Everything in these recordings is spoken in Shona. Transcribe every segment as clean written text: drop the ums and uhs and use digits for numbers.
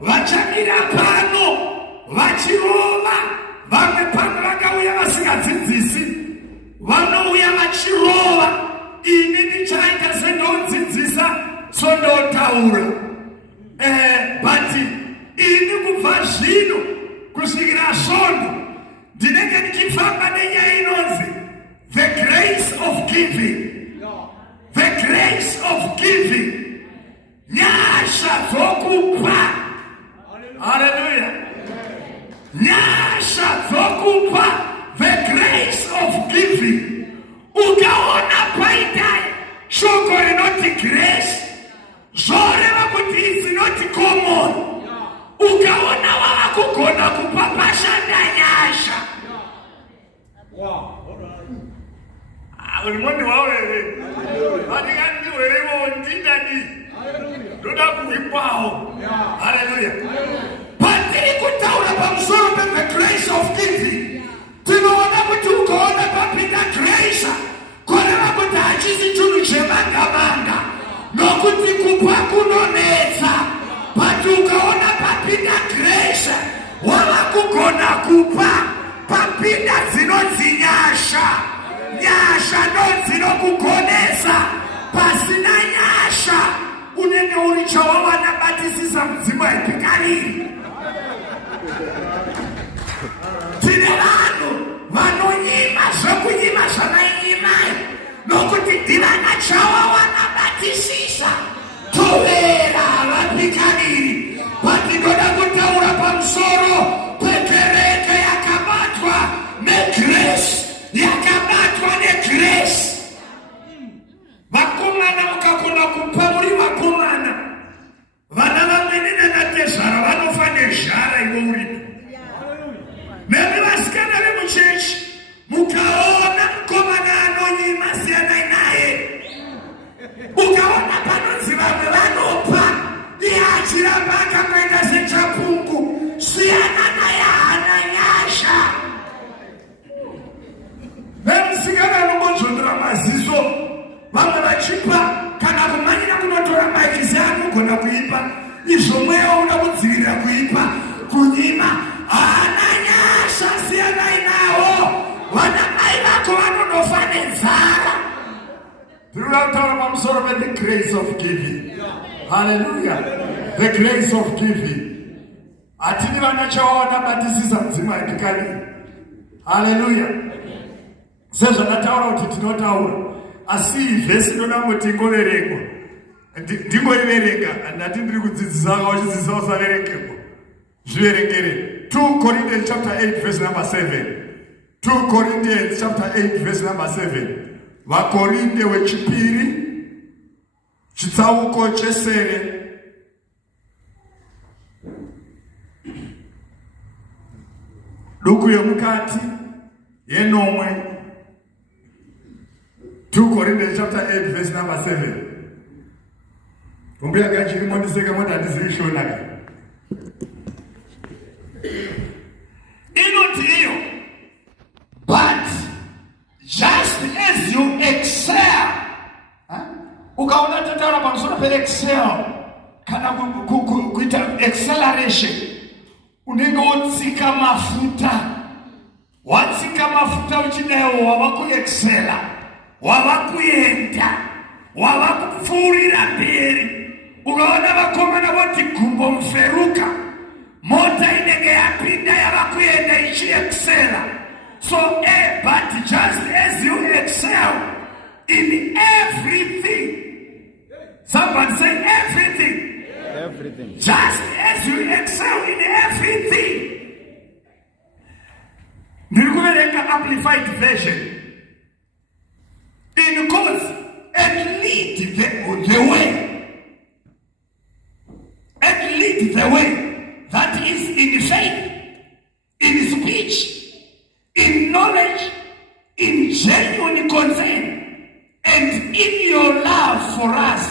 vachamira pano vachirova vamwe pano vakauya vasingadzidzisi vanouya vachirova ini ndichaita sendodzidzisa sondotaura but ini kubva zvino kusvikira svondo ndinenge ndichifamba nenyaya inonzi the grace of giving. The grace of giving. Nyasha dzokupa. Hallelujah. Nyasha dzokupa. The grace of giving. Ukaona paidai shoko rinoti grace, zvoreva kuti it's not common. Ukaona wavakugona kupapashanda nyasha. Ulimwani wawewe vatikani ndiwerewo ndidadi ndoda kuipawo. Hallelujah. Patiri kutaura pamusoro the grace of giving. Tinoona kuti ukaona papinda grace koreva kuti hachisi chinhu chemanga-manga nokuti kupa kunonetsa. But ukaona papinda grace wava kugona kupa papinda dzinodzi nyasha. Nyasha ndozinokugonesa. Pasina nyasha unenge uri chawawanabatisisa mudzimba yepikariri. Tine vanhu vanonyima zvekunyima zvavainyimai nokuti ndivana chawawanabatisisa tovera vapikariri. Patindoda kutaura pamusoro pekereke yakabatwa negrace. Yakabatwa negrace. Vakomana vakakona kupa muri vakomana. Vana vamweni nanatezvara vanofa nezhara iwe uripo. Memi vasikana vemuchechi mukaona mukomana anonyima siyanai naye. Ukaona panonzi vamwe vanopa iye achiramba akamboenda sechapungu, siyana naye hana nyasha. Vemusikana anombonzvondora maziso vamwe vachipa kana kumanyira kunotora maikisi anogona kuipa. Izvo mweya unoda kudzivirira kuipa. Kunyima hana nyasha, siyanai nawo. Vana mai vako vanonofa nenzara. Tinoda kutaura pamusoro the grace of giving. Hallelujah. The grace of giving. Hatini vana chawawanabatisisa mudzimba yepikariri. Hallelujah. Sezvandataura kuti tinotaura, asi vhesi ndoda kuti ngoverengwa. Ndingoiverenga, handati ndiri kudzidzisa vachidzidzisa usaverengeko. Zviverengere. 2 Corinthians chapter 8 verse number 7. 2 Corinthians chapter 8 verse number 7. Vakorinde wechipiri chitsauko chesere duku yemukati yenomwe. 2 Corinthians chapter 8 verse number 7. Kumbuya kachiri mondiseka mota ndizishona ka. Inoti iyo. But just as you excel. Ukaona tataura pamusoro pe excel. Kana kuita acceleration. Unenge wotsika mafuta. Watsika mafuta uchidayo wavaku excela. Wavakuenda, wavakupfuurira mberi. Ukaona vakomana voti gumbo mferuka, mota inenge yapinda yavakuenda ichiexcela. So, but just as you excel in everything. Somebody say everything. Everything. Just as you excel in everything. Nilikuverenga amplified version. In cause and lead the way. And lead the way. That is in faith, in speech, in knowledge, in genuine concern, and in your love for us.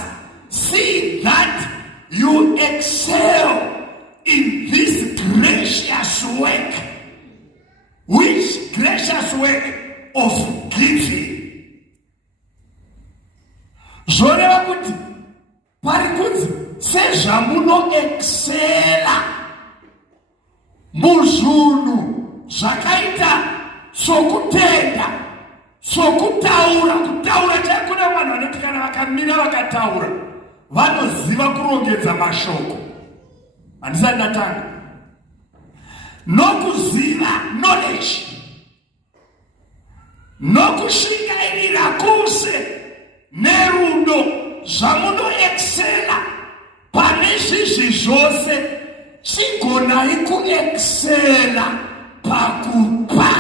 See that you excel in this gracious work. Which gracious work of giving? Zoreva kuti pari kunzi sezvamuno excela muzvunhu zvakaita sokutenda, sokutaura. Kutaura chakuna vanhu vanoti kana vakamira vakataura vanoziva kurongedza mashoko. Handisati ndatanga. Nokuziva knowledge, nokushingairira kuse nerudo zvamunoexela pane zvinhu zvose. Chigonai kuexela pakupa.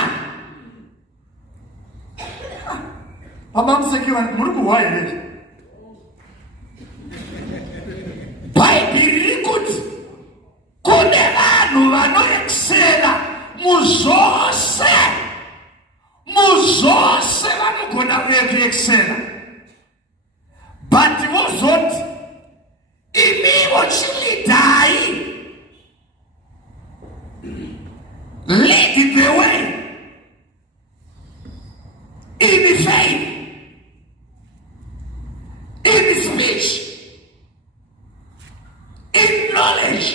Pamamusekiwa muri kuhwa here? Bhaibheri riri kuti kune vanhu vanoexela muzvose. Muzvose vanogona kuexela. But vozoti imiwo chilidai. Lead the way in faith, in speech, in knowledge,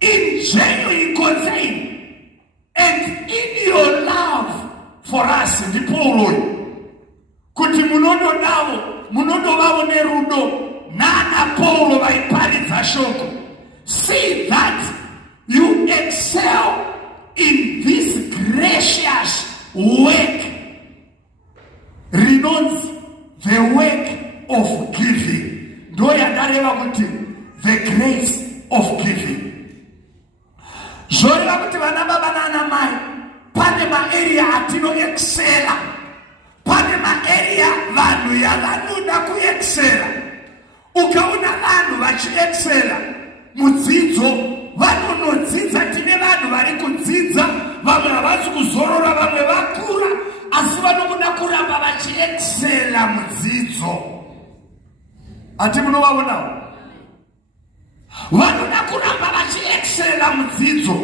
in genuine concern, and in your love for us. Kuti munondo navo, munondo vavo nerudo, nana Paulo vaiparidza shoko. See that you excel in this gracious work. Renounce the work of giving. The grace of giving. Zoreva kuti vana baba nana mai, pane ma area atino excela. Pane ma area vanhu yavanoda kuexela. Ukaona vanhu vachi excela mudzidzo, vanonodzidza. Tine vanhu vari kudzidza, vamwe havasi kuzorora, vamwe vakura, asi vanokuda kuramba vachiexela mudzidzo. Ati munovaonawo? Vanoda kuramba vachiexela mudzidzo.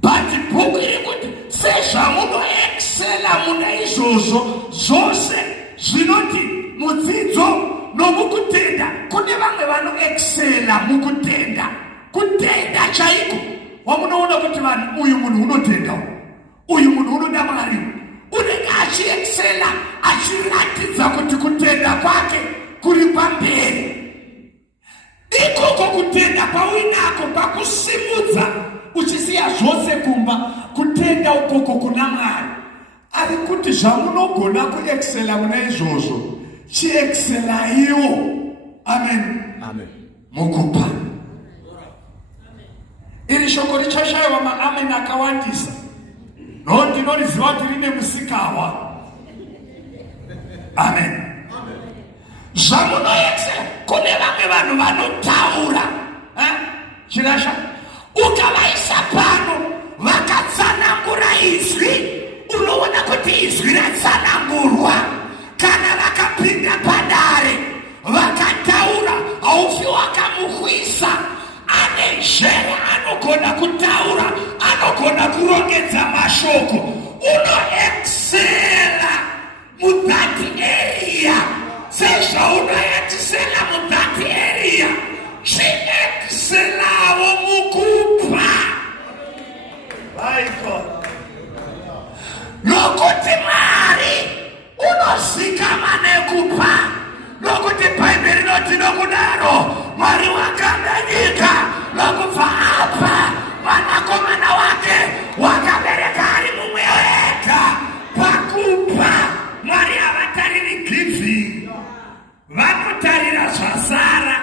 But bhuku iri kuti sezvamunoexela muna izvozvo zvose zvinoti mudzidzo nomukutenda. Kune vamwe vanoexela mukutenda. Kutenda chaiko. Wamunoona kuti vanhu uyu munhu unotenda, uyu munhu unoda Mwari, unenge achiexela achiratidza kuti kutenda kwake kuri pamberi. Ikoko kutenda pauinako pakusimudza uchisiya zvose kumba, kutenda ukoko kuna Mwari. Ari kuti zvamunogona kuexela muna izvozvo chiexelaiwo. Amen. Amen. Mukupa. Iri shoko richashaiwa maamen akawandisa. Ndinoriziva kuti rine musikawa. Amen. Zvamunoexela. Kune vamwe vanhu vanotaura. Chirasha. Ukavaisa pano vakatsanangura izwi, unoona kuti izwi ratsanangurwa. Kana vakapinda padare vakataura, haufi wakamuhwisa. Ane njere anogona kutaura, anogona kurongedza mashoko. Unoexela mudhati area. Sezvaunoexela mudhati area, chiexelawo mukupa. Nokuti Mwari unozikamwa nekupa. Nokuti Bhaibheri rinoti nokudaro Mwari wakanda nyika, nokubva apa mwanakomana wake wakabereka ari mumwe wega. Pakupa Mwari havatariri giving, vanotarira zvasara.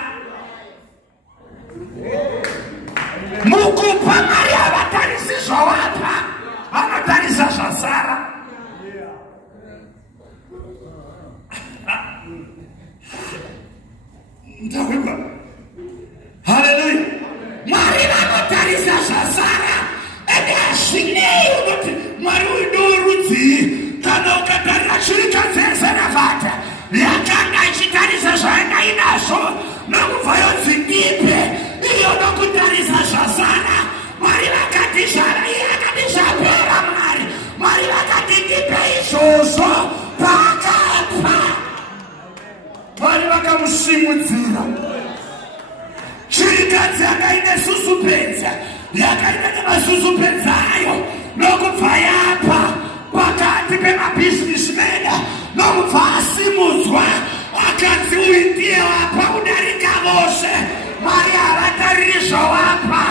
Mukupa Mwari havatarisi zvawapa, vanotarisa zvasara. Ndaweba. Hallelujah. Mwari vanotarisa zvasara. Ende hazvinei unoti Mwari unorudzi. Kana ukatarira chirika dzezerevhata, yakanga ichitarisa zvaanga inazvo, nokubva yodzidipe iyo nokutarisa zvasara. Mwari vakati zvara, iye akati zvapera. Mwari vakati ndipe izvozvo pakapa. Mwari vakamusimudzira. akadzi akaine susupedza yakaita nemasuzupedzayo nokubva yapa pakati pemabhizinismeni nokubva asimudzwa akadzi uyu ndiye wapa kudarika vose. Mari havatariri zvawapa,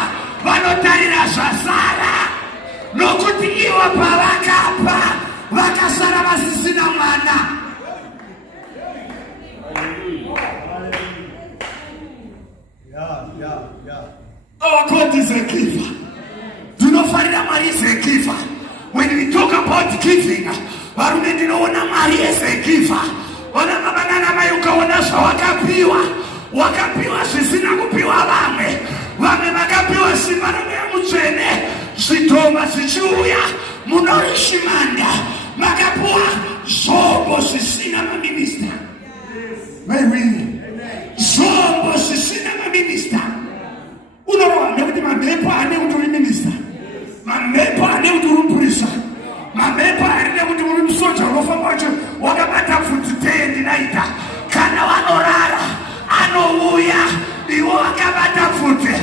vanotarira zvasara, nokuti ivo pavakapa vakasara vasisina mwana. Our God is a giver. Do not find that Mary is a giver. When we talk about giving, varume ndinoona Mary as a giver. Ona mabana mai ukaona zvawakapiwa, wakapiwa zvisina kupiwa vamwe. Vamwe vakapiwa simba romweya mutsvene, zvitoma zvichiuya munorishimanda. Makapiwa zvombo zvisina maminista. Zvombo zvisina maminista. Unorova nekuti mamhepo ane kuti uri minista, mamhepo ane kuti uri mupurisa, mamhepo arine kuti uri musoja unofamba wacho wakabata pfudzi tendinaita. Kana vanorara anouya iwo wakabata pfudzi,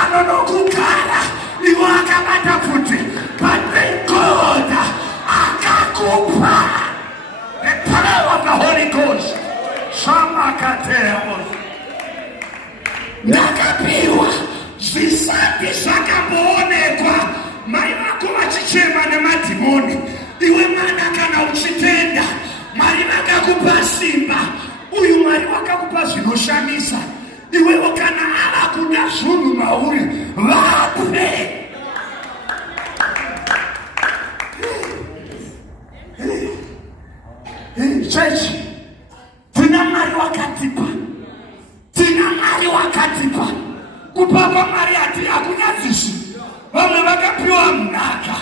anonokugara iwo wakabata pfudzi. But thank God akakupa the power of the Holy Ghost. Shamakatemos ndakapiwa zvisati zvakamboonekwa. Mai vako vachichema nemadhimoni, iwe mwana kana uchitenda, Mwari vakakupa simba. Uyu Mwari wakakupa zvinoshamisa, iwewo kana ava kuda zvinhu mauri vape. Church, tina Mwari wakatipa, tina Mwari wakatipa. Kupapa Mwari hati hakunyadzisi. Vamwe vakapiwa mnaka,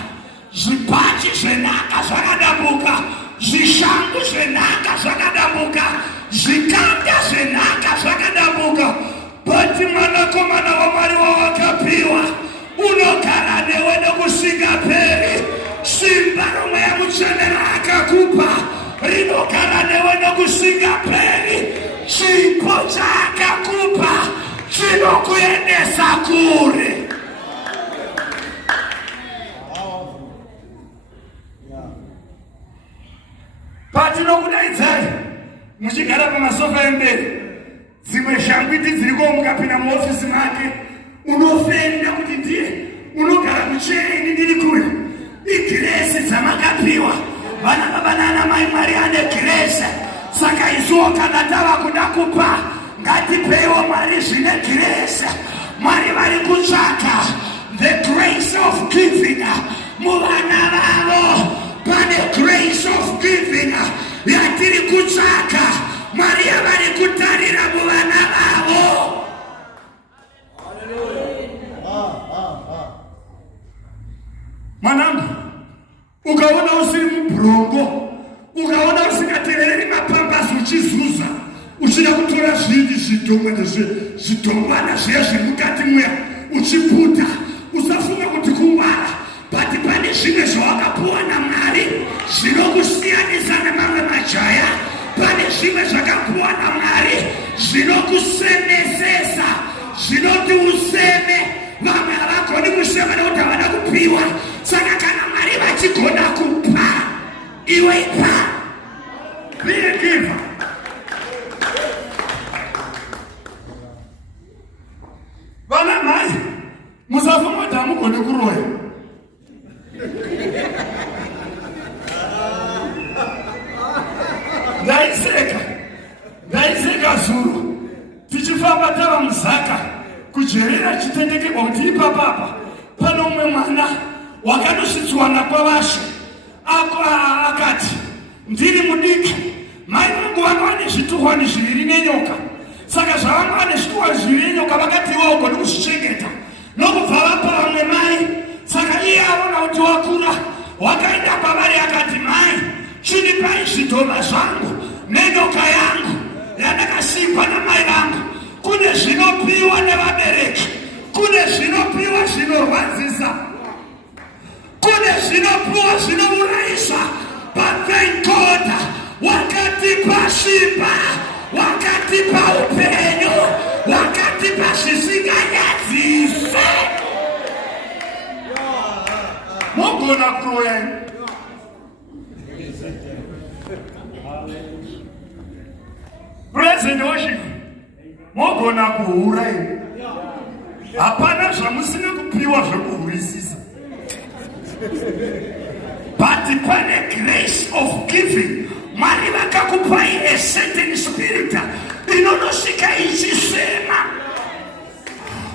zvibhachi zvenaka zvakadambuka, zvishangu zvenaka zvakadambuka, zvikanda zvenaka zvakadambuka. But mwanakomana waMwari wawakapiwa unogara newe nokusingaperi. Simba romweya mutsvene raakakupa rinogara newe nokusingaperi. Chipo chaakakupa chinokuendesa kure. Patinokudaidzai muchigara pamasofa emberi, dzimwe shangwiti dziriko mukapinda muofisi make unofenda kuti ndiye unogara kucheni ndiri kuya. Igiresi dzamakapiwa, vana baba nana mai Mwari ane giresi. Saka isuwo kana tava kuda kupa, ngatipeiwo Mwari zvine giresi. Mwari vari kutsvaka the grace of giving muvana vavo. Pane grace of giving yatiri kutsvaka, Mwari yavari kutarira muvana vavo. Mwanangu, ukaona usiri mubhurongo, ukaona usingatevereri mapambazi uchizuza, uchida kutora zvidi zvidhongwana zviya zviri mukati mweya uchiputa, usafunga kuti kungwara. But pane zvimwe zvawakapuwa naMwari zvinokusiyanisa nemamwe majaya. Pane zvimwe zvakapuwa naMwari zvinokusemesesa, zvinoti useme. Vamwe havagoni kusema nekuti havana kupiwa. Saka kana Mwari vachigona kupa, iwe ipa. Be a giver. Vana mai, musafunga kuti hamugoni kuroya. Ndaiseka zuro tichifamba tava muzaka kujerera chitendekebwa kuti ipapapa pano umwe mwana wakanosvitswa nakwavashe. Akati ndiri mudiki, mai vangu vanga vane zvituhwani zviviri nenyoka. Saka zvavanga vane zvituhwani zviviri nenyoka vakati iwe ugoni kuzvichengeta nokubva vapa vamwe mai. Saka iye aona kuti wakura, wakaenda kwavari akati, mai chinipai zvidhoma zvangu nenyoka yangu yandakasikwa namai vangu. Kune zvinopiwa nevabereki, kune zvinopiwa zvinorwadzisa, kune zvinopiwa zvinourayisa. But thank God wakatipa simba, wakatipa upenyu, wakatipa mogona kuroya President worship mogona kuhura hapana zvamusine kupiwa zvekuhurisisa but pane grace of giving Mwari vakakupai a certain spirit inonosvika ichisema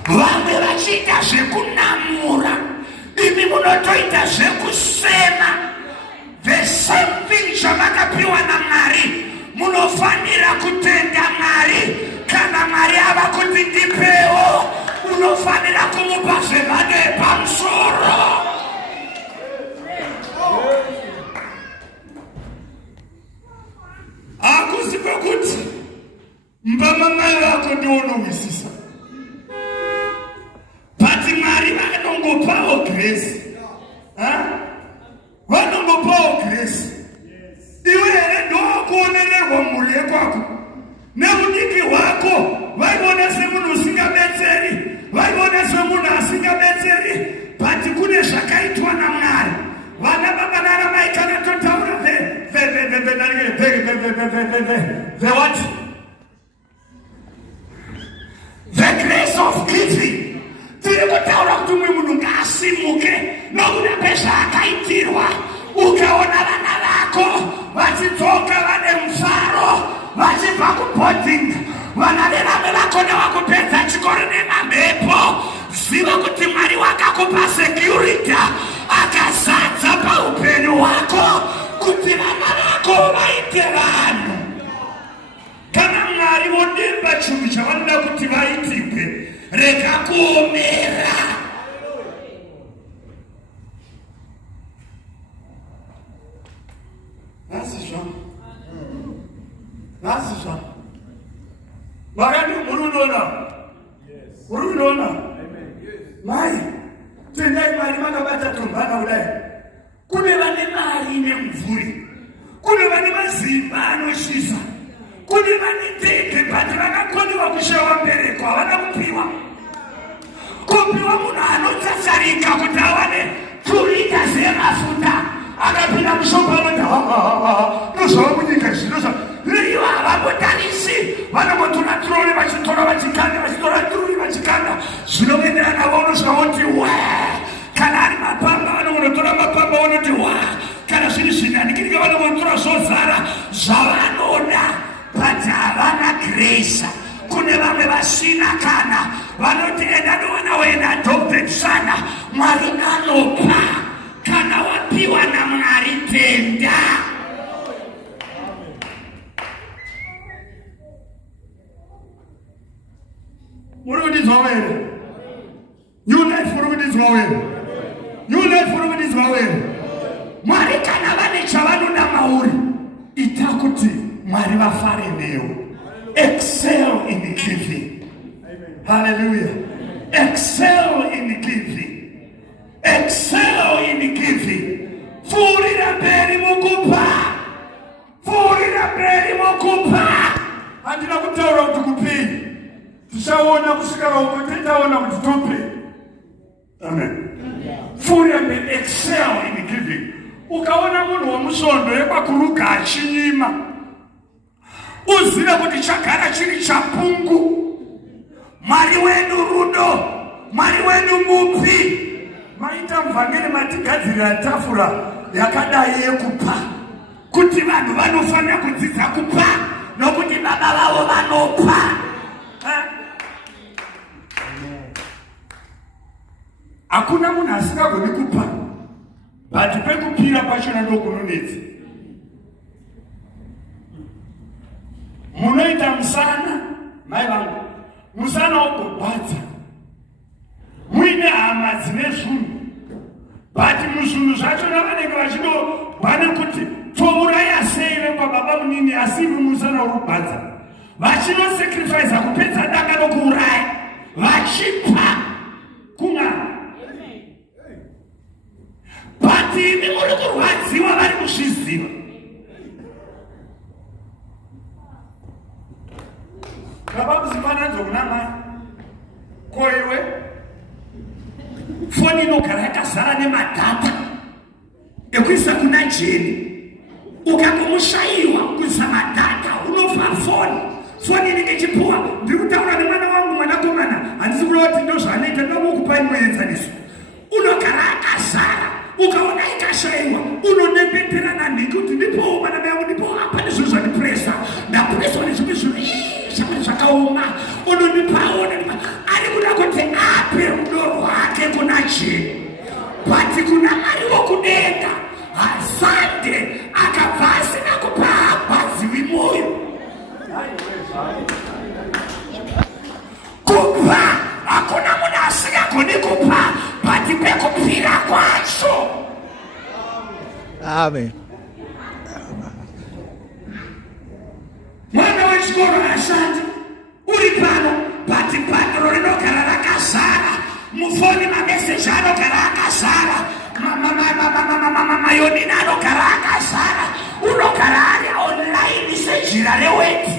vamwe vachiita zvekunamura imi munotoita zvekusema the same thing zvamakapiwa naMwari munofanira kutenda Mwari kana Mwari ava kuti ndipewo unofanira kumupa zvemhando yepamusoro akusi kwekuti mbamamai vako ndionowisisa but Mwari vanongopawo grace vanongopawo grace iwe here ndokuonererwa mhuri yekwako nemudiki wako vaiona semunhu usingabetseri vaiona semunhu asingabetseri but kune zvakaitwa naMwari vana baba nana mai kana totaura the what the grace of giving tiri kutaura kuti umwe munhu ngaasimuke nokuda kwezvaakaitirwa ukaona vana vako vachidzoka vane mufaro vachibva kubhodhingi vana vevamwe vakonewa kupedza chikoro nemamhepo ziva kuti Mwari wakakupa security akazadza paupenyu hwako kuti vana vako vaite vanhu kana Mwari vodemba chinhu chavanoda kuti vaitikwe rega kuomera nasizva vakati urunona mai tendai Mwari makabata tombana kudai kune vane mari nemvuri kune vane mazimba anoshisa kune vane ndege bati vakakoniwa kushawa mbereko havana kupiwa munhu anotsasarika kuti awane 2 liters yemafuta akapinda mushomba anoti nozvava munyika zvino ivo havakotarisi vanongotora troli vachitora vachikanda vachitora troli vachikanda zvinoenderana vonosvavoti we kana ari mapamba vanongonotora mapamba vanoti wa kana zviri zvinanikirika vanongotora zvozara zvavanoda but havana grace kune vamwe vasina kana vanoti enda nowana wena adopted sana Mwari anopa kana wapiwa naMwari tenda muri kundinzwa here new life muri kundinzwa here new life muri kundinzwa here Mwari kana vane chavanoda mauri ita kuti Mwari vafare newe excel in giving hallelujah excel in giving excel in giving furira mberi mukupa handina kutaura kuti kupei tichaona kusvika vauko titaona kuti tope amen furira mberi excel in giving ukaona munhu womusvondo yekwakuruga achinyima uzive kuti chagara chiri chapungu Mwari wedu rudo Mwari wedu mupi maita mvangeri matigadzirira tafura yakadai yekupa kuti vanhu vanofanira kudzidza kupa nokuti baba vavo vanopa hakuna munhu asingagoni kupa but pekupira pachona ndokunonetsa munoita musana mai vangu musana wokubhadza muine hama dzine zvinhu but muzvinhu zvachona vanenge vachidobhane kuti touraya sei vekwababa munini asi imi musana wokubhadza vachinosacrifice kupedza danga nokuuraya vachipa kun'anga but imi muri kurwadziwa vari kuzviziva baba muzifananidzo kuna mai koiwe foni inogara yakazara nemadhata ekuisa kuna jeni ukakomushaiwa kuzama data unofa foni inenge chipuwa ndikutaura nemwana wangu mwanakomana handisi kuva kuti ndozvaanoita ndokukupai muenzaniso unogara akazara ukaona ikashaiwa unonembeterana niki kuti ndipowo vana vangu ndipowo apa ndizvo zvanipresa ndapreswa nezvimwe zvinhu zvamwe zvakaoma unondipawo ari kuda kuti ape rudo rwake kuna jeni bati kuna Mwari wokudenga asante akabva asina kupa baziwi moyo kupa hakuna munhu asingagoni kupa bati pekupira kwacho. Amen. Mwana wechikoro ashandi uri pano bati bhandiro rinogara rakazara mufoni mameseji anogara akazara mayonini anogara akazara unogara ari online sejira reweti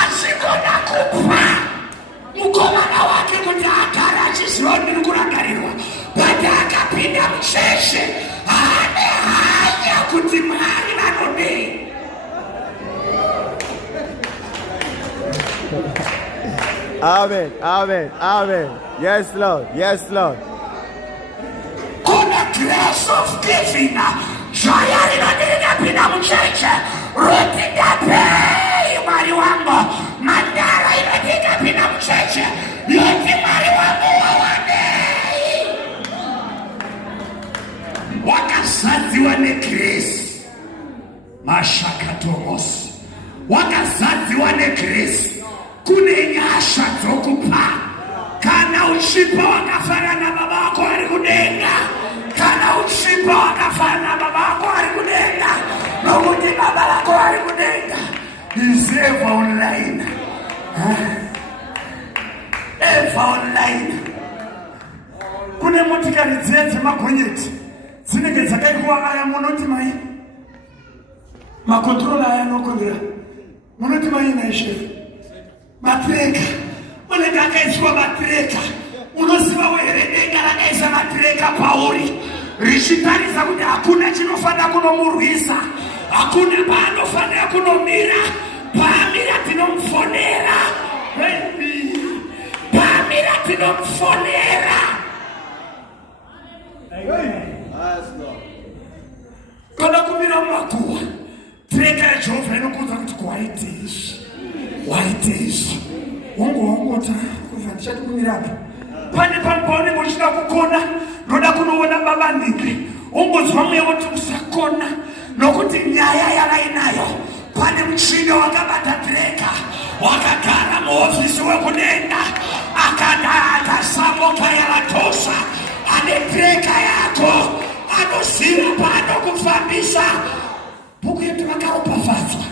achigona kupa mukomana wake kuti agara achiziva ndiri kurangarirwa bati akapinda musheshe haane hanya kuti Mwari vanodei. Amen, amen, amen. Yes, Lord, yes, Lord. Kuna grace of giving. Joya rinopinda mucheche. Ruti ndapei Mwari wangu. Mandara inopinda mucheche. Yeti Mwari wangu wawanei. Wakazadziwa negrace. Mashakatomos. Wakazadziwa negrace. Kune nyasha dzokupa. Kana uchipa wakafanana baba wako ari kudenga. Kana uchipa wakafanana baba wako ari kudenga. Nokuti baba wako ari kudenga. Is ever online. Ever online. Kune motikari dzedze magonyeti. Dzinenge dzakaikuwa aya munoti mai. Makontrola aya nokonera. Munoti mai naishefu. Matreka, unenge akaiswa matreka. Unoziva here denga rakaisa matreka pauri richitarisa kuti hakuna chinofanira kunomurwisa, hakuna paanofanira kunomira. Paamira tinomufonera, paamira tinomufonera. Kana kumira mumakuwa treka yaJehovha inokuudza kuti kwaitei waitei wongota kuti ndichati kumirapo pane paunenge uchida kukona ndoda kunoona baba ndingi ungozwa mweya kuti usakona nokuti nyaya yavainayo. Pane muchini wakabata treka wakagara muofisi wekudenga akadata samoka yavatosha ane treka yako anoziva paanokufambisa. Bhuku yedu vakaropafadzwa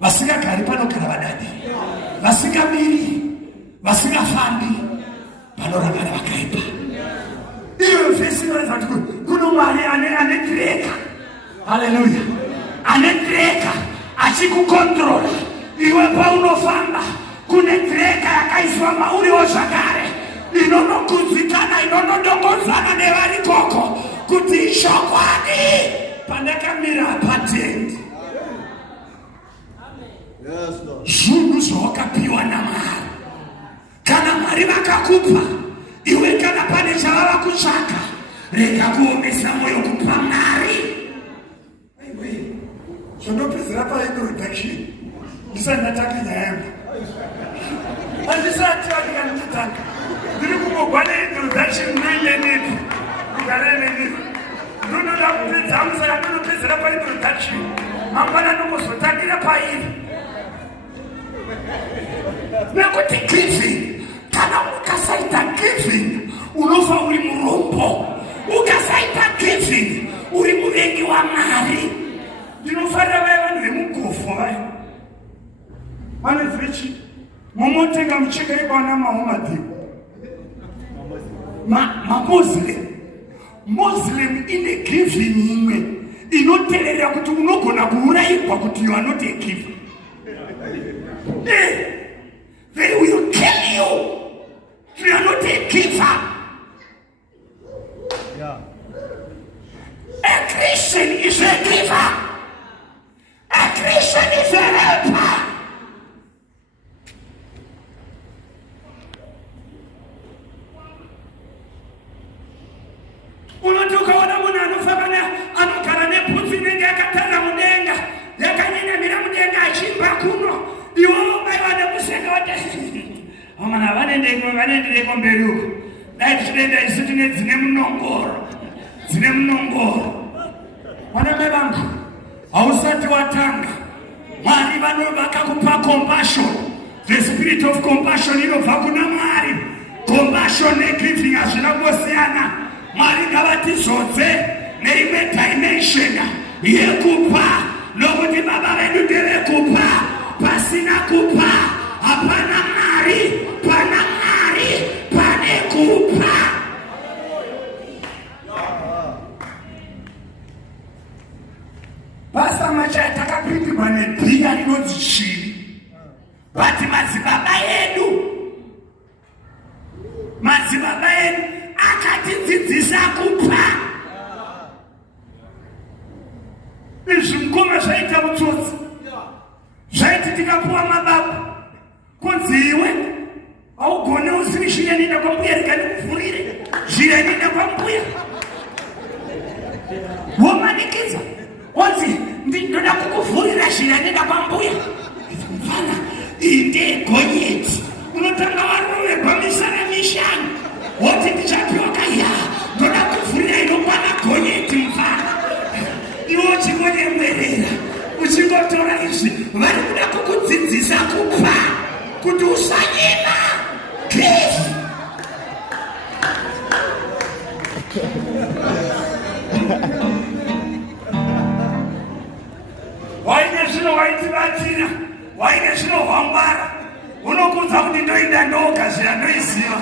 vasingagari panogara vadadi, vasingamiri, vasingafambi, panorangana vakaipa. Iyo vhesi inoratidza kuti kuno Mwari ane treka. Haleluya. Ane treka achikukontrola iwe paunofamba. Kune treka yakaiswa mauriwo zvakare inonokudzikana inonodongozana nevari koko kuti chokwadi pandakamira patendi. Zvinhu zvawakapiwa naMwari. Kana Mwari vakakupa iwe, kana pane chavava kutsvaka, rega kuomesa mwoyo kupa Mwari. Zvondopedzera paintroduction ndisati ndatanga nyaya yangu. Handisati ndikanditanga ndiri kungogwa neintroduction 9 minutes kugara minutes. Ndonoda kupedza musaka ndinopedzera paintroduction. Mangwana ndomozotangira pairi. Nekuti giving, kana ukasaita giving unofa uri murombo. Ukasaita giving uri muvengi waMwari. Ndinofarira vaya vanhu vemugofo vaya vanozvichi mumotenga mucheka ikwana mahomadhimu Muslim ine giving imwe inoteerera kuti unogona kuurayirwa kuti you are not a giver. They will kill you if you are not a giver. vanendere komberuko dai tichidenda isu tine dzine munongoro vana mai vangu hausati watanga Mwari vakakupa compassion. The spirit of compassion inobva kuna Mwari. Compassion negiving hazvina kusiyana. Mwari ngavatizodze neimwe dimension yekupa, nokuti baba vedu ndevekupa, pasina kupa hapana Mwari, pana Mwari pane kupa. Basa machaya takapindwa nedhina rinonzi chivi. Vati madzibaba edu akatidzidzisa kupa. Izvi mukoma zvaita utsotsi. Zvaiti tikapuwa mababa kunzi iwe haugone uzivi zhira inoenda kwambuya rikandikuvhurire zhira inoenda kwambuya womanikidza wanzi ndinoda kukuvhurira zhira inoenda kwambuya. Mfana inde gonyeti unotanga waroverwa misana mishanu woti ndichapiwa kaya ndoda kuvhurira inokwana gonyeti. Mfana iwo chingonyemwerera uchingotora izvi vari kuda kukudzidzisa kupa kuti usanyima Kristu. Waine zvino waitivatira, waine zvino hwangwara, unokudza kuti ndoida ndogazira ndoiziva.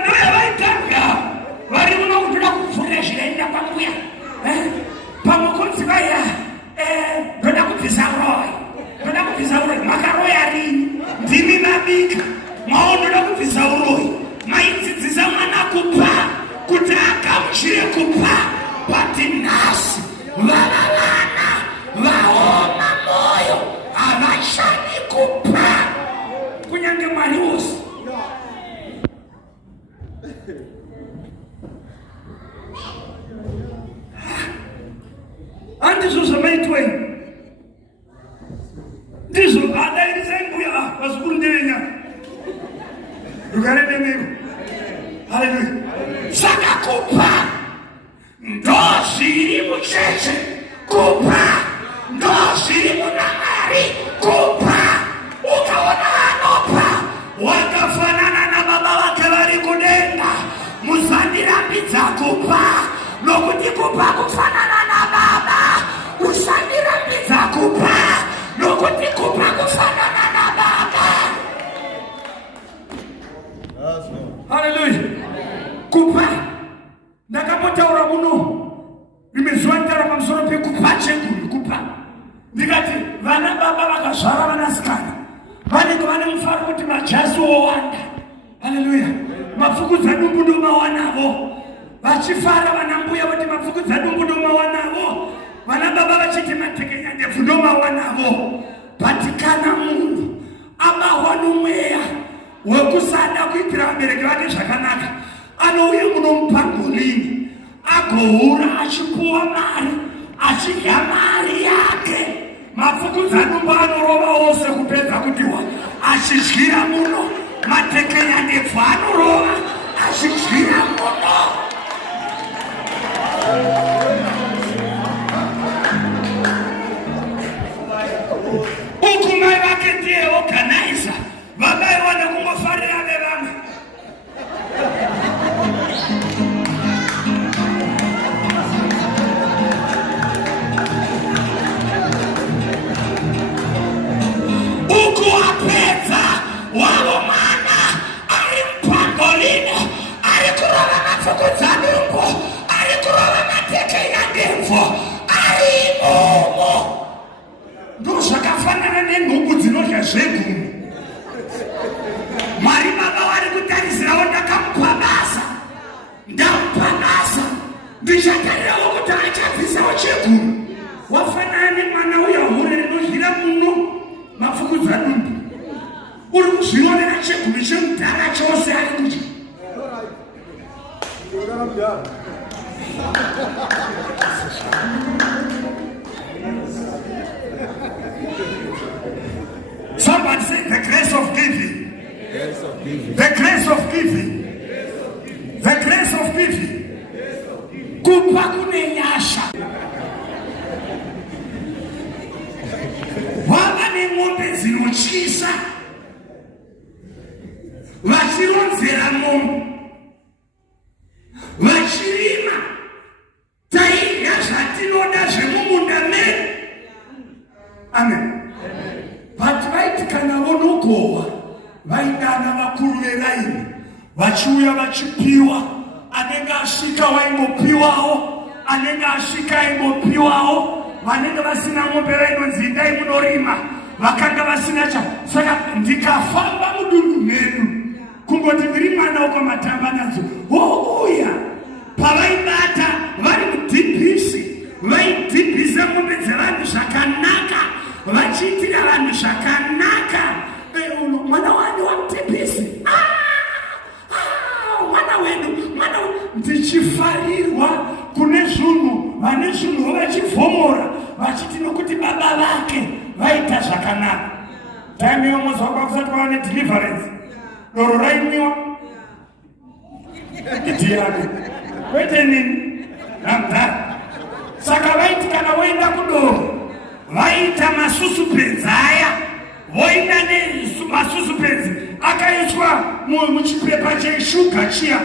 Ndoya vaitanga vari kuno kutoda kuvhurira zviraenda kwambuya. Pamwe kunzi vaya ndoda kubvisa uroyi, makaroya rini? Ndimi mabika, mwawo ndoda kubvisa uroyi. Maidzidzisa mwana kupa kuti akamushire kupa, pati nhasi vavalana vaoma moyo havashani kupa kunyange Mwari wose. Handizvo zvamaitweni, ndizvo adairisai mbuya vazukuru ndevenyaka rukarememero. Haleluya. Saka kupa ndozviri mucheche, kupa ndozviri muna Mwari, kupa. Ukaona vanopa wakafanana na baba vake vari kudenga, musandirambidza kupa, nokuti kupa kufanana na baba. Usandirambidza kupa, nokuti kupa kufanana na baba. Haleluya. Kupa ndakapotaura muno rimezuva nditaura pamusoro pekupa cheguru. Kupa ndikati vana baba vakazvara vanasikana vanenge vane mufaro kuti majazi owanda. Haleluya. Mapfukudza dumbu ndomawanavo vachifara. Vana mbuya voti mapfukudza dumbu ndomawanavo, vana baba vachiti matekenya ndebvu ndomawanavo. Patikana munhu abawa nomweya wekusada kuitira vabereki vake zvakanaka, anouya muno mupangolini agohura achipuwa mari, achidya mari yake. Mapfukudza dumbu anorova wose kupedza kutiwa, achidyira muno. Matekenya ndebvu anorova achidyira muno. Uku mai vake ndiye organizer, vakaiwana kungofarira vevamwe. Uku wapedza wavo mwana ari mupangolini, ari kurova mapfukudza dumbu, ari kurova matekenya ndebvu, ari imomo. Ndozvakafanana nenhumbu dzinodya zvegumi. Mwari baba vari kutarisirawo ndakamupa basa, ndamupa basa, ndichatarirawo kuti achabvisawo chegumi. Wafanana nemwana uya hure rinodyira muno mapfukudza dumbu, uri kuzvionera chegumi chemudhara chose ari kudya. giving. The grace of giving. Kupa kunenyasha. Wabane ngombe zinochisa. Vachironzera Mungu. Vachirima. Tairya zvatinoda zvemumunda medu. Amen. But vaiti kana vonogohwa vaidana vakuru veraini vachiuya vachipiwa, anenge asvika waingopiwawo, anenge asvika aingopiwawo, vanenge vasina ngombe vainonzi endai munorima, vakanga vasina cha. Saka ndikafamba mudunhu medu kungoti ndiri mwana wekwaMatambanadzo wouya pavaibata vari mudhibhisi, vaidhibhisa ngombe dzevanhu zvakanaka, vachiitira vanhu zvakanaka. Mwana wani wamudhibhisi, mwana wedu, ndichifarirwa kune zvinhu, vane zvinhu vachivhomora vachiti nokuti baba vake vaita zvakanaka. Taimiwa mwezi wakakusati kwava nedeliverance, doro raimwiwa ndiyani kwete nini namdhara. Saka vaiti kana voenda kudoro vaita masusupenzi aya, voenda nemasusupenzi akaiswa muchipepa cheshuga chiya,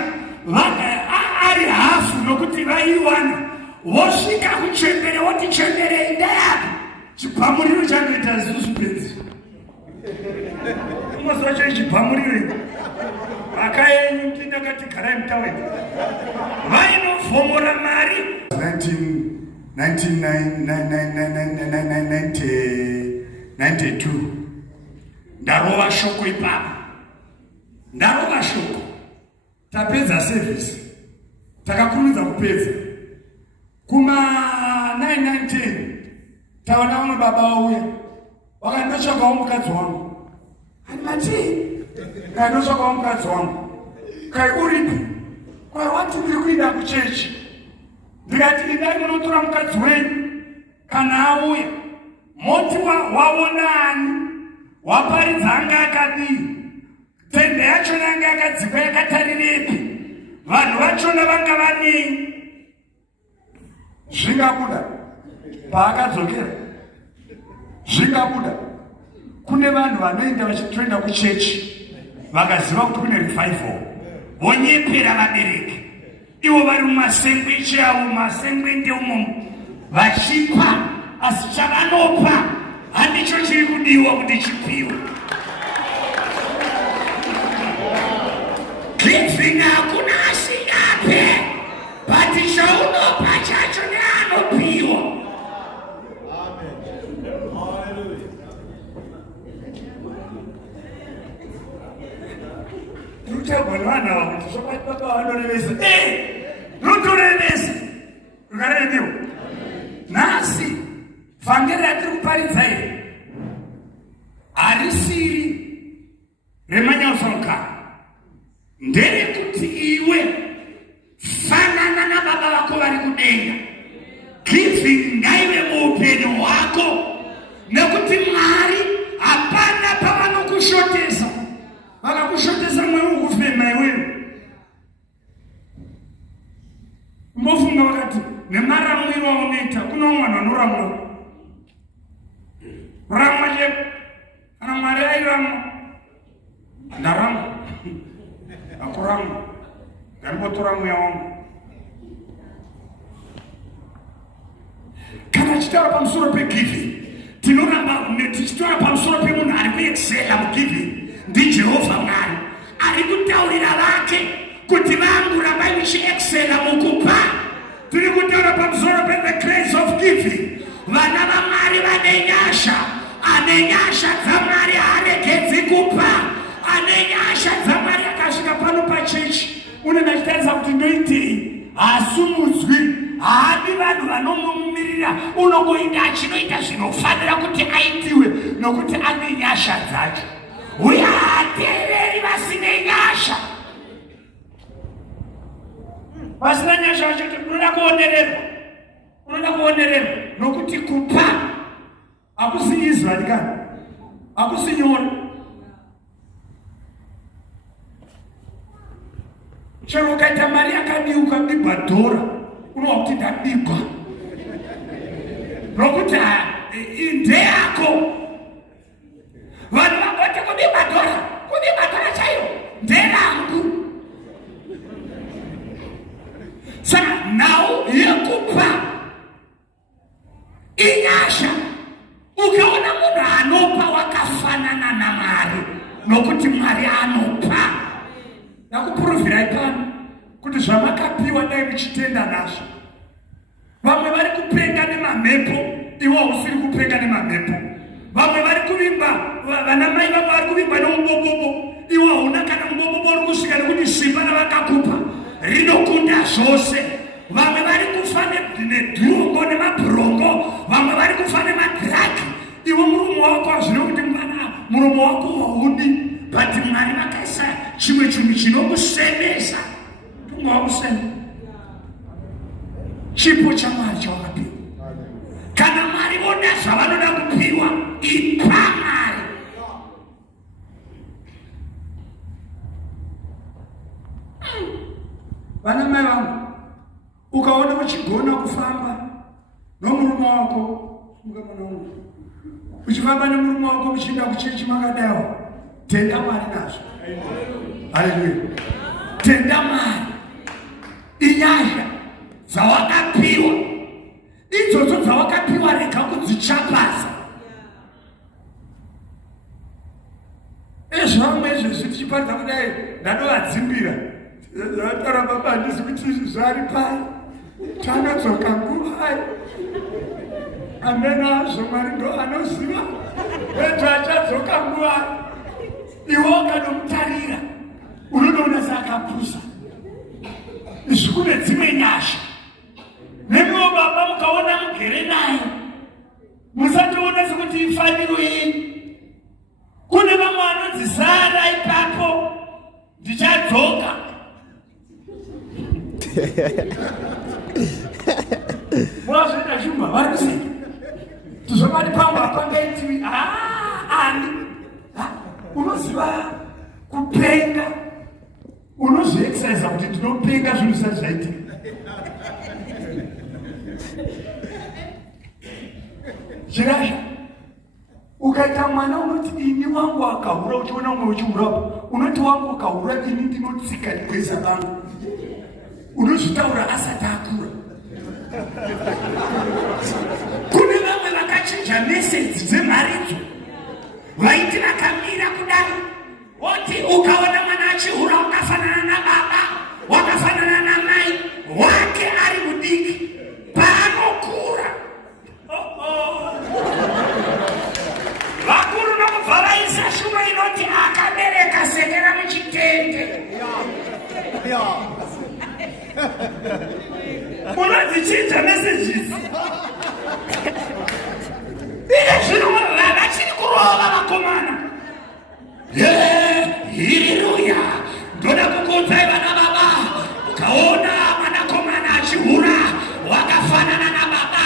ari hafu nokuti vaiwana, vosvika kuchembere voti chembere indayapo chibhamuriro chanoita susupenzi. Umoziva chei chibhamuriro? Mhaka yenyu ndinakati garai mutaweni. Vainovhomora mari 1992 ndarova shoko ipapo, ndarova shoko. Tapedza service, takakurumidza kupedza. Kuma 910 taona umwe baba wauya, wakandotsvakawo mukadzi wangu. Andimati kandotsvakawo mukadzi wangu, kai uripi? Kwai wati ndiri kuenda kuchechi. Ndikati indai munotora mukadzi wenyu kana auya, moti waonani, waparidza anga akadii, tende yachona yanga yakadzikwa yakatarirepi, vanhu vachona vanga vanei. Zvingabuda paakadzokera, zvingabuda kune vanhu vanoenda vachitoenda kuchechi vakaziva kuti kune revival, vonyepera vabereki ivo vari mumasengwechi avo, masengwende umomo vachipa, asi chavanopa handicho chiri kudiwa kuti chipiwe. Giving hakuna asingape, but chaunopa chacho neanopiwa. Rutabwa nevana vavo kuti zvakati baba vanorevesa, rutorevesa rukarerewa. Nhasi vhangeri ratiri kuparidza iri harisiri remanyausamukara, nderekuti iwe fanana nababa vako vari kudenga. Giving ngaive muupenyu hwako, nekuti Mwari hapana pavanokushotesa. Vakakushotesa mwewe ukufema iwewe. Mbofunga vakati nemaramwiro aunoita kuno mwana anoramwa. Kuramwa cheko kana Mwari airamwa, ndaramwa akuramwa, ngaripotora mweya wangu. Kana chitaura pamusoro pegiving, tinoramba tichitaura pamusoro pemunhu ari kuexcela mugiving. NdiJehovha Mwari ari kutaurira vake kuti vangu rambai muchiexcela mukupa. Tiri kutaura pamusoro pe the grace of giving. Vana vaMwari vane nyasha, ane nyasha dzaMwari haaregedzi kupa, ane nyasha dzaMwari akasvika pano pachechi. Unenge achitaridza kuti ndoitei, haasumudzwi, haadi vanhu vanomumirira. Unongoinda achinoita zvinofanira kuti aitiwe nokuti ane nyasha dzacho. Uye haateereri vasine nyasha. Vasina nyasha vacho unoda kuonererwa, unoda kuonererwa nokuti kupa hakusi Israel kana, hakusi nyoro. chero ukaita mari yakadiuka bigwa dhora unowa kuti ndabigwa rokuti ndeyako vanhu vangoti kubigwa dhora chaiyo nderangu. Saka nhau yekupa inyasha. Ukaona munhu anopa wakafanana naMwari nokuti Mwari anopa. Nakupuruvhirai pano kuti zvamakapiwa dai muchitenda nazvo. Vamwe vari kupenga nemamhepo, iwe usiri kupenga nemamhepo. Vamwe vari kuvimba, vanamai vamwe vari kuvimba nomubobobo, iwe hauna kana mubobobo uri kusvika nekuti simba ravakakupa rinokunda zvose. Vamwe vari kufa nedhurungo nemabhurongo, vamwe vari kufa nemadragi. Iwe murume wako hazvino kuti mwana murume wako haudi, but Mwari vakaisa chimwe chinhu chinokusemesa. Tumwe wakusema chipo chaMwari chawakapiwa. Kana Mwari voda zvavanoda kupiwa, ipa Mwari. Vanamai vangu, ukaona uchigona kufamba nomurume wako, uchifamba nemurume wako muchienda kuchechi makadawo, tenda Mwari nazvo. Haleluya. Tenda Mwari. Inyasha dzawakapiwa, idzodzo dzawakapiwa, rega kudzichapasa. Ezvamwe izvo zvichiparidza kudai ndadovadzimbira. Zvatara baba handisi kuti zvari pai. Tanodzoka nguva. Amena azvo Mwari ndo anoziva. Petro achadzoka nguva. Iwe ukanomutarira unoona seakapusa. Izvi kune dzimwe nyasha. Nemwewo baba mukaona mugere naye, musatoona sekuti ifaniro iyi. Kune vamwe vanonzi Sara ipapo ndichadzoka. Mwazvenda shumba vari kuseka. Tuzvomati pangu hapangaitiwi. Ani unoziva kupenga, unozviexercisa kuti ndinopenga zvinhu zvisati zvaitika. Chirasha ukaita mwana unoti ini wangu akahura, uchiona umwe uchihurapo unoti wangu akahura ini ndinotsika ndikweza vangu. Unozvitaura asati akura. Kune vamwe vakachinja meseji dzemharidzo vaiti vakamira kudai woti ukaona mwana achihura wakafanana nababa, wakafanana namai wake ari mudiki, paanokura vakuru nokubva vaisa shumo inoti akabereka sekera muchitende. Unozichinja messages. Ine zvino vachiri kurova vakomana. Haleluya. Ndoda kukudzai vana baba. Ukaona mwanakomana achihura wakafanana nababa,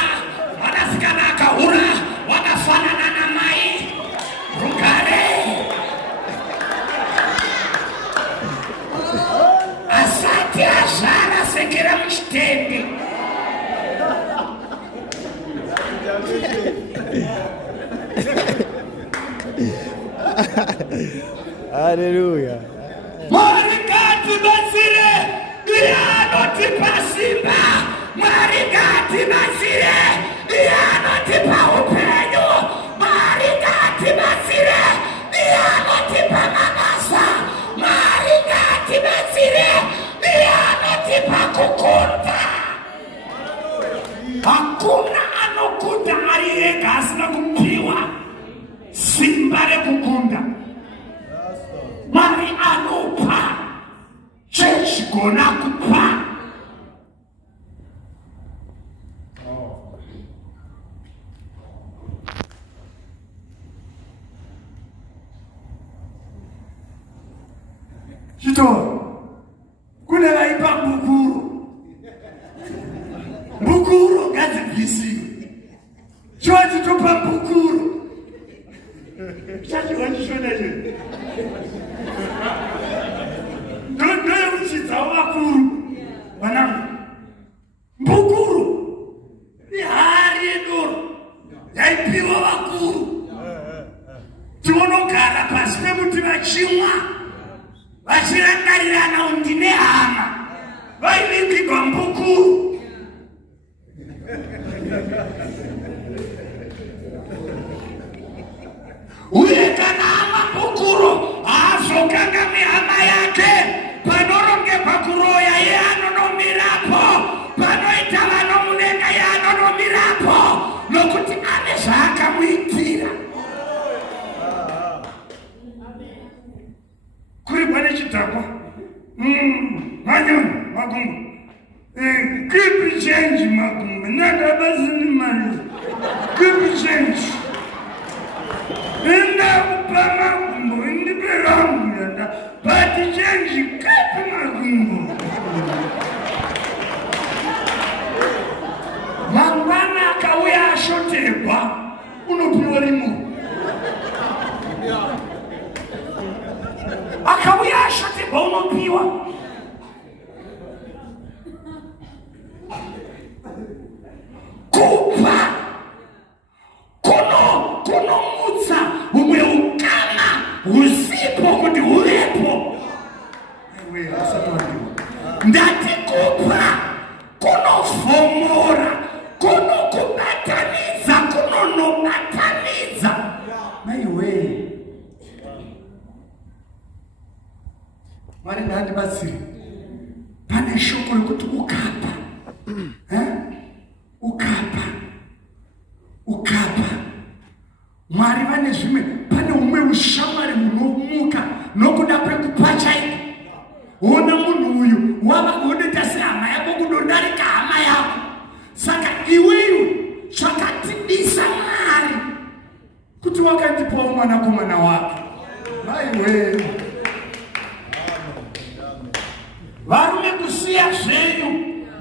mwanasikana akahura wakafanana namai, rugare. Asati azvara sekera muchitende. Haleluya. Mwari ngatibatsire, iye anotipa simba. Mwari ngatibatsire, iye anotipa upenyu. Mwari ngatibatsire, iye anotipa mabasa. Mwari ngatibatsire, iye anotipa kukunda. Hakuna anokunda ari ega asina kupiwa simba rekukunda. Mwari anopa chechigona kupa. Chitoro kune vaipa mbukuru ngadzibvisiwe. Chowachitopa mbukuru chachivachishona che ndoyekuchidza wako Tionogara pasi pemuti vachimwa vachirangarirana undine hama vaivigigwa mbuku. Uye kana amabukuro haazokangami hama yake, panorongerwa kuroya ye anonomirapo, panoita vanomunenga ye anonomirapo, nokuti ane zvaakamuitira. Kuri pane chidhakwa manyoni magungu keep change magungu nadabazini mari keep change inda kupama magungu indiperangu yanda but change keep magungu mangwana akauya ashoterwa unopiwa rimu akauya ashoterwa unopiwa. Kupa kunomutsa umwe ukama usipo kuti ulepo. Ndati kupa kunofomora, kunokubatanidza, kunonobatanidza. Maiwe Mwari ndandibatsire. Pane shoko rekuti ukapa Mwari vane zvimwe, pane umwe ushamwari munomuka nokuda kwekupa chaiko. Ona munhu uyu wava kuoneka sehama yako kunodarika hama yako. Saka iwewe chakatidisa Mwari kuti wakandipawo mwanakomana wake. Maiwe varume kusiya zvenyu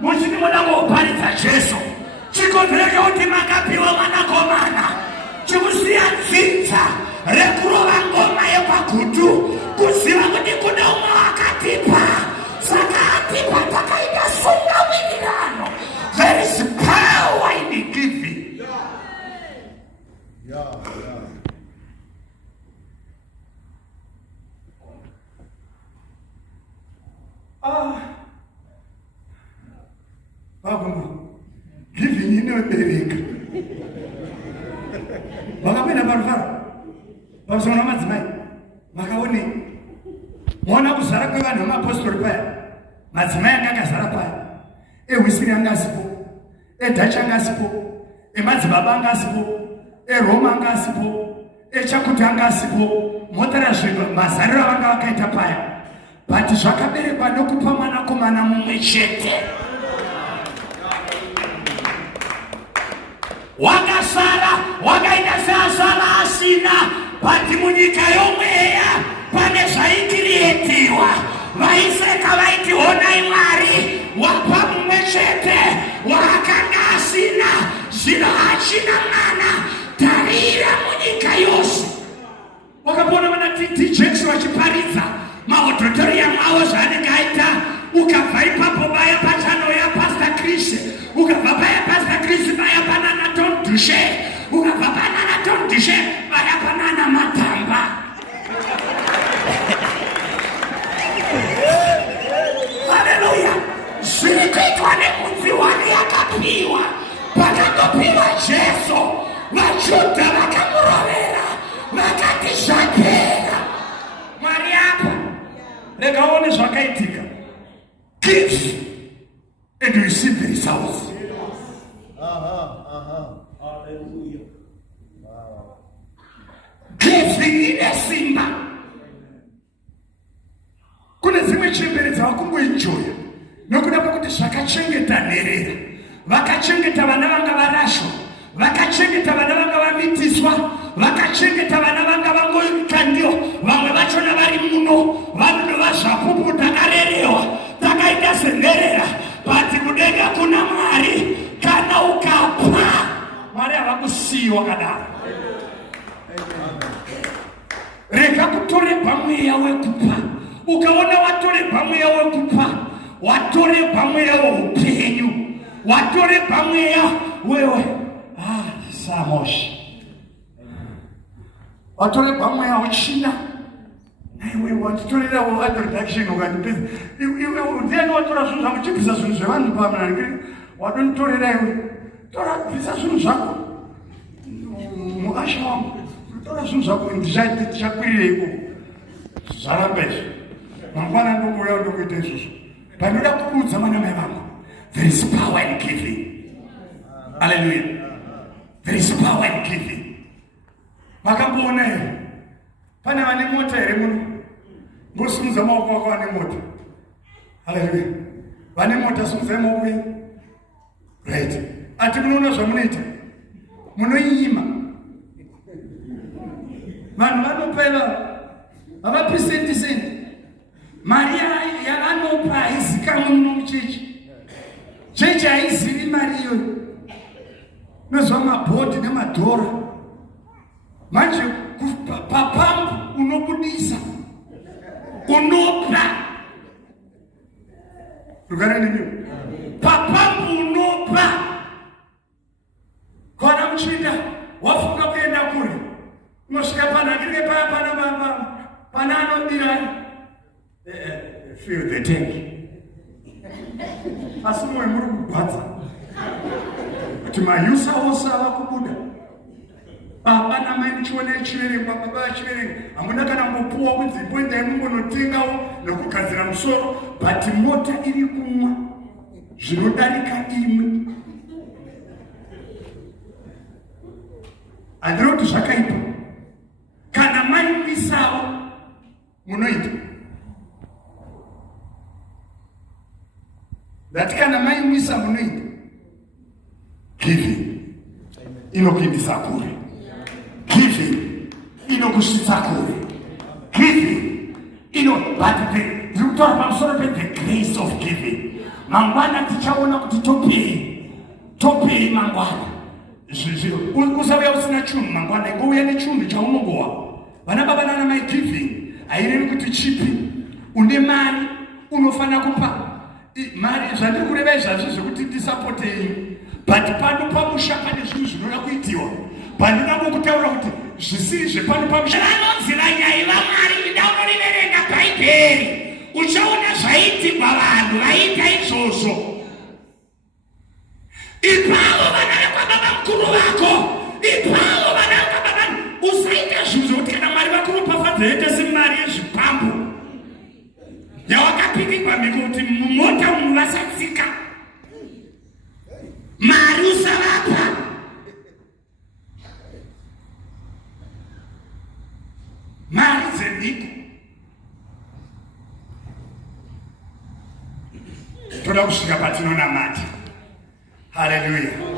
muchiri muda kuparidza Jesu, chikonzero chekuti makapiwa mwanakomana chikusiya nzinza rekurova ngoma yepagutu, kuziva kuti kuna umwe wakatipa, saka atipa takaita sungawirirano. There is power in giving. Giving inobereka. Vakapinda parufaro pamusoro madzimai vakaone mona kuzara kwevanhu vemapostori paya, madzimai anga akazara paya, ehwisiri anga asipo, edhachi anga asipo, emadzibaba anga asipo, eroma anga asipo, echakuti anga asipo, motarazvinhu mazariro vanga vakaita paya, but zvakaberekwa nokupa mwanakomana mumwe chete. Wakasara, wakaita seasara asina, pati munyika yomweya pane zvaikiriyetiwa. Vaiseka vaiti honai Mwari wapa mumwe chete waakanga asina, zvino hachina mwana, tarira munyika yose. Wakapona vana T.J. vachiparidza maauditorium avo zvaanenge aita, ukabva ipapo baya pachanoya Pastor Chris, ukabva baya Pastor Chris baya panana Tom Dushe, ukabva panana Tom Dushe baya panana Matamba. Haleluya! Zviri kuitwa nemudzi wani yakapiwa, pakangopiwa Jesu, vaJudha vakamurovera, vakati zvapera. Mwari apa rekaone zvakaitika. Give and receive the results. Hallelujah. Giving ine simba. Kune dzimwe chembere dzawakungoenjoya nokuda kwekuti zvakachengeta nherera, vakachengeta vana vanga varashwa, vakachengeta vana vanga vamitiswa, vakachengeta vana vanga vangoita ndio, vamwe vachona vari muno vanonova zvapupu takarerewa, takaita senherera, but kudenga kuna Mwari. Kana ukapa Mwari havakusiyi wakadaro. Rega kutorerwa mweya wekupa. Ukaona watorerwa mweya wekupa, watorerwa mweya weupenyu, watorerwa mweya wewe samoshi, watore pamweya uchina naiwe watitorerawo introduction ukandipedza iwe ndiani watora zvinhu zvako chibvisa zvinhu zvevanhu pamwe wadonitorera iwe tora bvisa zvinhu zvako muasha wangu tora zvinhu zvako ndichakwirira ikoko zvaramba izvo mangwana ndokouya ndokuita izvozvo pandoda kuudza vanamai vangu there is power in giving. Hallelujah. There is power in giving. Makamboona here pane vane mota here muno ngosimudza maoko wako vane mota. Hallelujah. Vane mota simudzai maoko enyu. Right. Ati munoona zvamunoita munoinyima vanhu vanopela havapi sendi mari yavanopa haizikamwe muno muchechi. Chechi haizivi mari iyoyo. Nozva mabhodhi nemadhora manje papambu unobudisa unopa rugara nenyu papambu unopa kana muchinda wafunga kuenda kure unosvika panhakirike pana anodira fill the tank asi mwe muri kugwadza kuti mayusa ose ava kubuda baba namai muchiona chiverenga baba achiverenga hamuna kana mbopuwa kunzimbo endai mungonotengawo nekugadzira musoro but mota iri kumwa zvinodarika imwe. Handiri kuti zvakaipa kana maimwisawo munoita ndati kana maimwisa munoita giving inokuindisa kure. Giving inokusvitsa kure. Giving but ndiri kutaura pamusoro the grace of giving. Mangwana tichaona kuti topei mangwana. Usauya usina chunhu mangwana ngouya nechunhu chaunongowa. Vana baba nana mai giving hairevi kuti chipi une mari unofana kupa mari zvandiri kureva izvazvo zvekuti ndisapotei but pano pamusha pane zvinhu zvinoda kuitiwa pandoda kukutaura kuti zvisiri zvepano pamusha vanonzi vanyai vamwari ndaunoriverenga bhaibheri uchaona zvaitirwa vanhu vaiita izvozvo. Ipavo vana vekwababa mukuru vako ipavo vana vekwababa usaita zvinhu zvokuti kana mwari vakuropafadza yete semari yezvipambo yawakapindikwa mhiko kuti mumota munhu vasatsika mari usavapa. Mari dzemhiko toda kusvika patinonamata. Hallelujah.